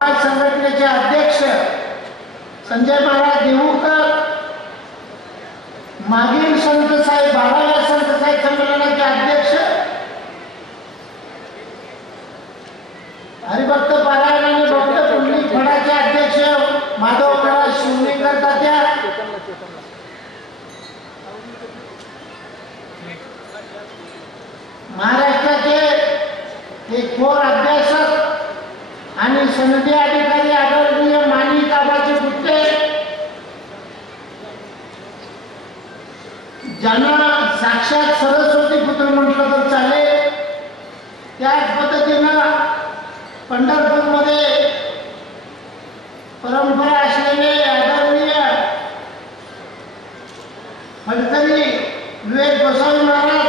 समाज संघटनेचे अध्यक्ष संजय महाराज देऊकर मागील संत साहेब बाराव्या संत साहेब संमेलनाचे अध्यक्ष हरिभक्त पारायण आणि डॉक्टर पुंडलिक फडाचे अध्यक्ष माधव महाराज शिवनेकर तात्या. महाराष्ट्राचे हे थोर अध्यक्ष आणि सनदी अधिकारी आदरणीय मानी काबाचे पुत्ते ज्यांना साक्षात सरस्वती पुत्र म्हटलं तर चालेल. त्याच पद्धतीनं पंढरपूरमध्ये परंपरा असलेले आदरणीय फडकरी विवेक गोसावी महाराज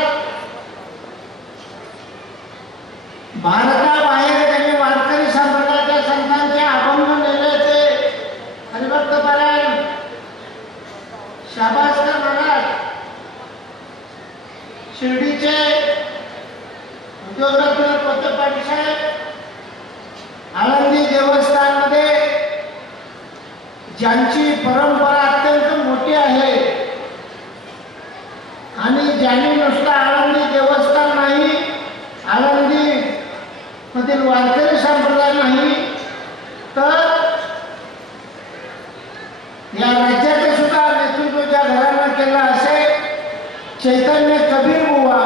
भारताबाहेर त्यांनी वारकरी संप्रदायाच्या संतांचे अभंग नेले ते हरिभक्त पारायण शाबासकर महाराज शिर्डीचे उद्योगरत्न कोतपाटी आळंदी देवस्थानमध्ये ज्यांची परंपरा अत्यंत मोठी आहे आणि ज्यांनी नुसतं आळंदी देवस्थान नाही आळंदी मधील वारकरी संप्रदाय नाही तर या राज्याचे सुद्धा नेतृत्व ज्या घरांना केलं असे चैतन्य कबीर बुवा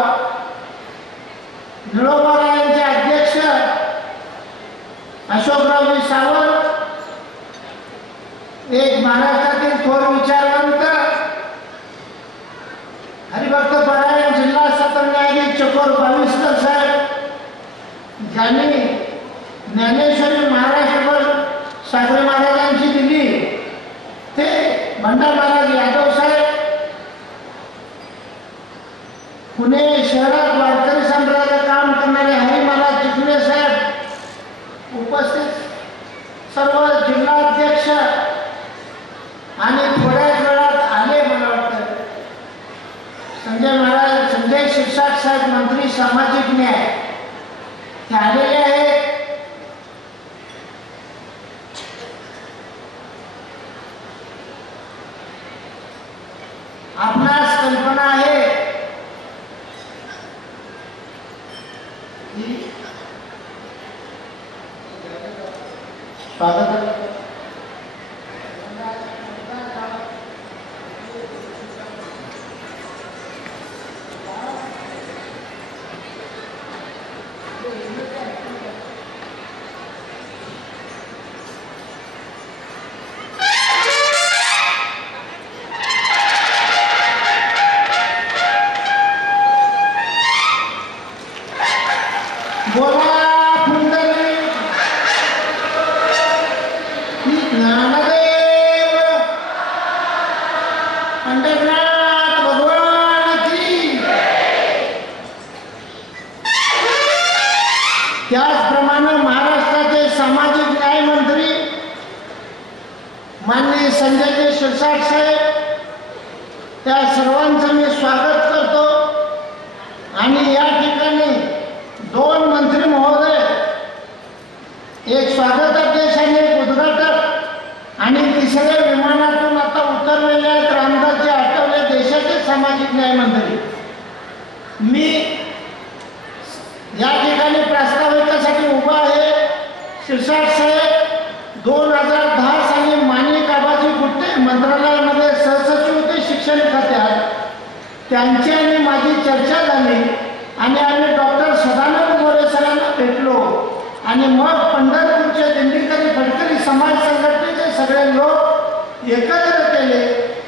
निळोबा अध्यक्ष अशोकरावजी सावंत एक महाराष्ट्रातील थोर विचारवंत. हरिभक्त पारायण जिल्हा सत्र न्यायाधीश चकोर बावीसकर साहेब. ज्यांनी ज्ञानेश्वरी महाराष्ट्रभर साखरे महाराजांची दिली. ते भंडार महाराज यादव साहेब. पुणे शहरात वारकरी संप्रदायाचं काम करणारे हरी महाराज चिखले साहेब. उपस्थित सर्व जिल्हाध्यक्ष आणि थोड्याच वेळात आले मला वाटतं संजय महाराज संजय शिरसाट साहेब मंत्री सामाजिक न्याय. ते आलेले आहेत. आपणास कल्पना आहे. की? स्वागत त्याचप्रमाणे महाराष्ट्राचे सामाजिक न्याय मंत्री माननीय संजयजी शिरसाट साहेब त्या सर्वांचं मी स्वागत करतो आणि या ठिकाणी दोन मंत्री महोदय एक स्वागताध्यक्ष आणि एक उद्घाटक आणि तिसरे विमानातून आता उतरलेले आहेत रामदासजी आठवले देशाचे सामाजिक न्याय मंत्री मी या ठिकाणी प्रास्ताविकासाठी उभा आहे. शिरसाट साहेब दोन हजार दहा साली मानिक आबाजी गुट्टे मंत्रालयामध्ये सहसचिव होते शिक्षण खात्यात त्यांची आणि माझी चर्चा झाली आणि आम्ही डॉक्टर सदानंद मोरे सरांना भेटलो. आणि मग पंढरपूरचे दिंडीकरी फडकरी समाज संघटनेचे सगळे लोक एकत्र केले.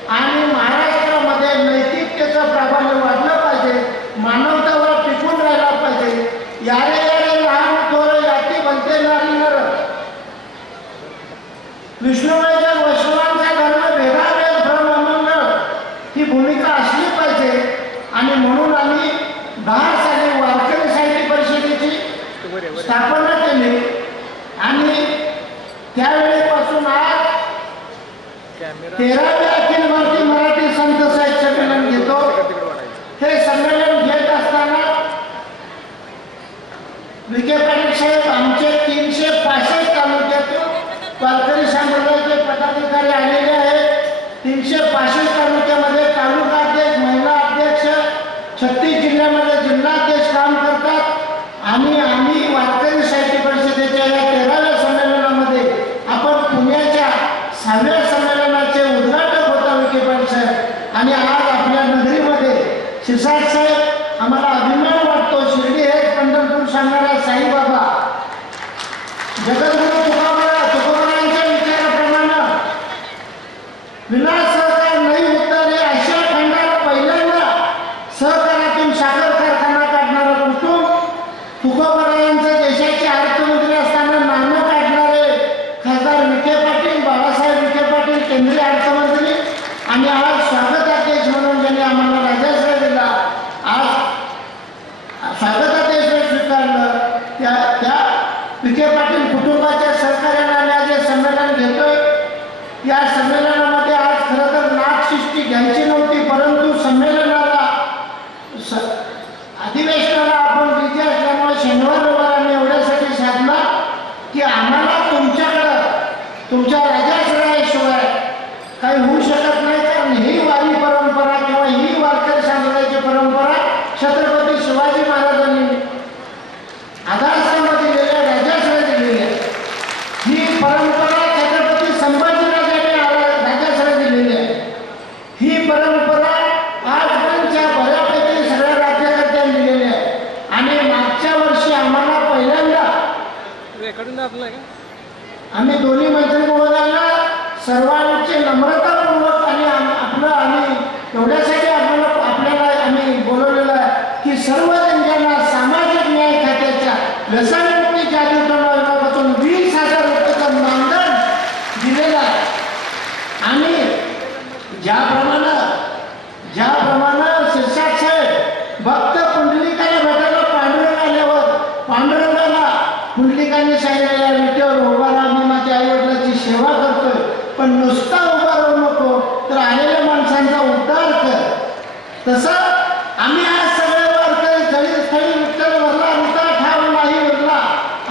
आणि महाराष्ट्रामध्ये नैतिकतेचं प्राबल्य वाढलं पाहिजे. स्थापना केली. आणि त्यावेळेपासून आज तेरावे अखिल भारतीय मराठी संत साहित्य संमेलन घेतो. हे संमेलन घेत असताना विखे पाटील साहेब आमचे तीनशे पासष्ट तालुक्यातून वारकरी संप्रदायाचे पदाधिकारी आलेले आहेत. तीनशे पासष्ट तालुक्यामध्ये तालुका अध्यक्ष महिला अध्यक्ष छत्तीस जिल्ह्यामध्ये जिल्हाध्यक्ष काम करतात आणि आम्ही वारकरी साहित्य परिषदेच्या या तेराव्या संमेलनामध्ये आपण पुण्याच्या सहाव्या संमेलनाचे उद्घाटक होता विखे पाटील साहेब. आणि आज आपल्या नगरीमध्ये शिरसाट साहेब आम्हाला अभिमान वाटतो. शिर्डी हे पंढरपूर सांगणारा साईबाबा. जगद्गुरु आणि आज स्वागताध्यक्ष म्हणून ज्यांनी आम्हाला राजाश्रय दिला आज स्वागताध्यक्ष स्वीकारलं त्या त्या विखे पाटील कुटुंबाच्या सहकार्याने आम्ही आज हे संमेलन घेतोय. या संमेलनामध्ये आज खरं तर नागशिष्टी घ्यायची नव्हती परंतु संमेलनाला स अधिवेशनाला आपण बिझी असल्यामुळे शनिवार रविवार आम्ही एवढ्यासाठी साधला की आम्हाला तुमच्याकडं तुमच्या राजाश्रयाशिवाय काही होऊ शकत नाही कारण ही वारी परंपरा किंवा ही वारकरी संप्रदायाची परंपरा छत्रपती शिवाजी महाराजांनी आधारस्तंभ दिलेल्या राजाश्रय दिलेले ही परंपरा छत्रपती संभाजीराजांनी आला- राजाश्रय दिलेली आहे ही परंपरा आजपर्यंतच्या बऱ्यापैकी सगळ्या राज्यकर्त्यांनी दिलेली आहे आणि मागच्या वर्षी आम्हाला पहिल्यांदा रेकॉर्डिंग आपलं का? आम्ही दोन्ही मंत्री महोदयांना सर्वांचे नम्रतापूर्वक आणि आपलं आम्ही एवढ्यासाठी आपल्याला आपल्याला आम्ही बोलवलेलं आहे की सर्व ज्यांना सामाजिक न्याय खात्याच्या व्यसनमुक्ती जागृत विभागातून वीस हजार रुपयाचं मानधन दिलेलं आहे. आणि ज्याप्रमाणे शिरसाट साहेब भक्त पुंडलिकाने भेटायला पांडुरंग आल्यावर पांडुरंगाला पुंडलिकाने सांगितलं या विटेवर उभा राहा मी माझ्या आईवडिलाची सेवा करतोय. पण नुसता उभा राहू नको तर आलेल्या माणसांचा उद्धार कर. तसं आम्ही आज सगळे वारकरी स्थळी स्थळी विठ्ठल भरला उतार ठाव नाही उरला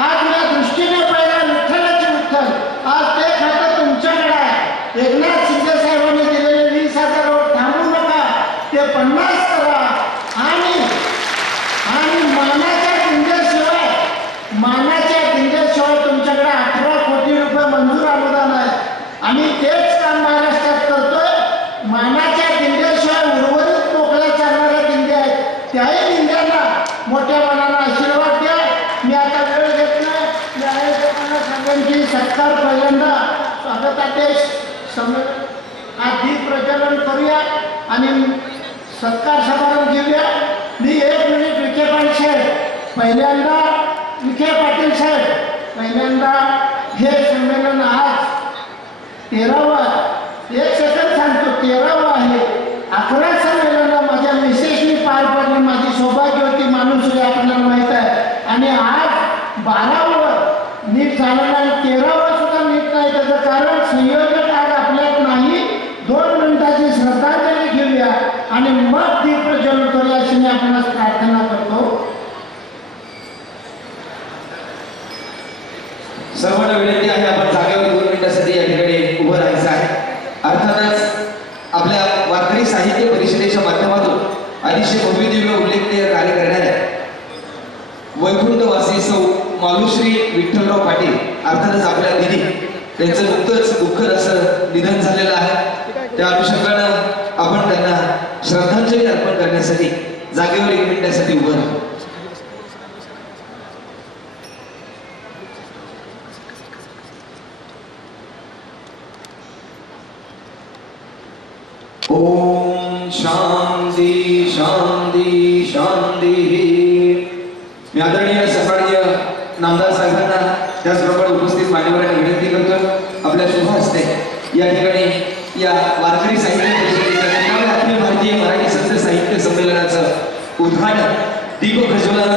आज या दृष्टीने पाहिला विठ्ठलाची विठ्ठल आज ते खातं तुमच्याकडे आहे एकनाथ शिंदे साहेबांनी दिलेले वीस हजारावर थांबू नका ते पन्नास करा आणि आणि मानाच्या दिंड्याशिवाय मानाच्या दिंड्याशिवाय तुमच्याकडे अठरा कोटी रुपये मंजूर अनुदान आहे आम्ही तेच काम महाराष्ट्रात करतोय. मानाच्या दिंड्याशिवाय उर्वरित मोकळ्या चालणाऱ्या दिंड्या आहेत. त्याही दिंड्यांना मोठ्या मनाला आशीर्वाद द्या. मी आता वेळ घेत नाही. मी आयोजकांना सांगेन की सत्कार पहिल्यांदा स्वागताध्यक्ष संमेलन हा दीप प्रचलन करूया आणि सत्कार समारंभ घेऊया. मी एक मिनिट विखे पाटील साहेब. पहिल्यांदा विखे पाटील साहेब पहिल्यांदा हे संमेलन आज तेरावा. एक सेकंद सांगतो तेरावा आहे. अकरा संमेलनं माझ्या मिसेसनी पार पडली. माझी सौभाग्य होती माणूस आपल्याला माहीत आहे. आणि आज बारावं नीट झालं नाही. तेरावा सुद्धा नीट नाही. त्याचं कारण संयोजक आज आपल्यात नाही. दोन मिनिटाची श्रद्धांजली घेऊया. आणि मग दीप प्रज्वलन करूया अशी मी आपणास प्रार्थना करतो. सर्वांना विनंती आहे आपण जागेवर दोन मिनिटासाठी या ठिकाणी उभं राहायचं आहे अर्थातच आपल्या वारकरी साहित्य परिषदेच्या माध्यमातून अतिशय भव्य दिव्य उल्लेखनीय कार्य करणाऱ्या वैकुंठवासी सौ मालुश्री विठ्ठलराव पाटील अर्थातच आपल्या दिदी त्यांचं नुकतंच दुःखद असं निधन झालेलं आहे त्या अनुषंगानं आपण त्यांना श्रद्धांजली अर्पण करण्यासाठी जागेवर एक मिनिटासाठी उभं राहू.